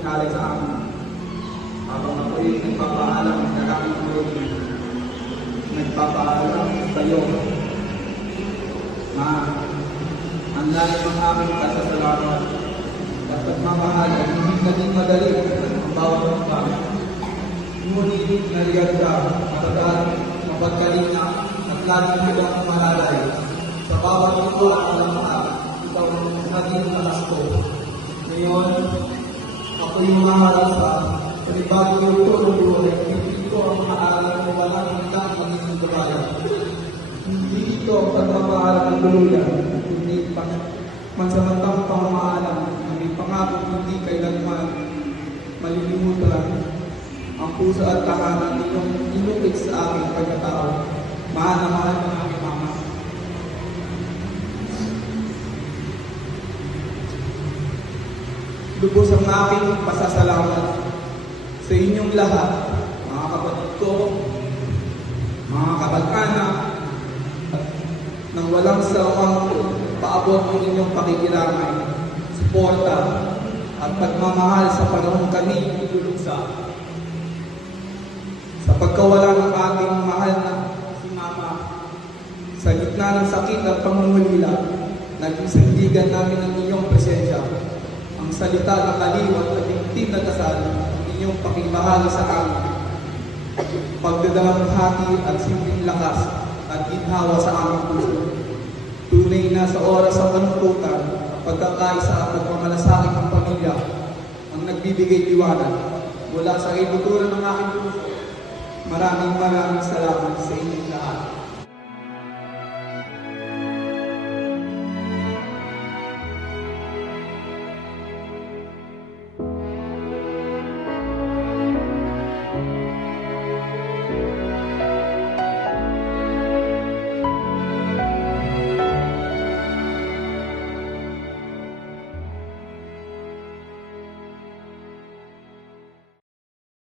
tinalay sa amin. Habang ako'y nagpapaalam ng dalangin ko, nagpapaalam sa iyo na ang lalim ng aming pasasalamat at pagmamahal at hindi naging madali ang bawat pagpapal. Ngunit nariyan ka, matagal, mapagkalina at laging bilang malalay. Sa bawat ito at alamaan, ikaw ang naging alas ko. Ngayon, ako'y maharap sa panibagong ito ng buhay. Hindi ito ang maaral mo walang hanggang magiging babayan. Hindi ito ang pagmamaalam ng luluyan, kundi pansamantang pamamaalam na may pangako hindi kailanman malilimutan ang puso at tahanan ninyong inukit sa aking pagkatao. Mahal na mahal ng aming Ama. Lubos ang aking pasasalamat sa inyong lahat, mga kapatid ko, mga kapag-anak, at nang walang sawang paabot ng inyong pakikilangay, suporta, at pagmamahal sa panahon kami ilulugsa. Sa pagkawala ng ating mahal na si Mama, sa gitna ng sakit at pangungulila, naging sandigan namin ang inyong presensya. Ang salita ng kaliwat at intim na dasal ang inyong pakibahagi sa amin. Pagdadalang hati at simpleng lakas at ginhawa sa aming puso. Tunay na sa oras ng panuntutan, pagkakaisa at pagmamalasakit ng pamilya ang nagbibigay liwanag mula sa ibuturan ng aking puso. Maraming salamat sa inyong lahat.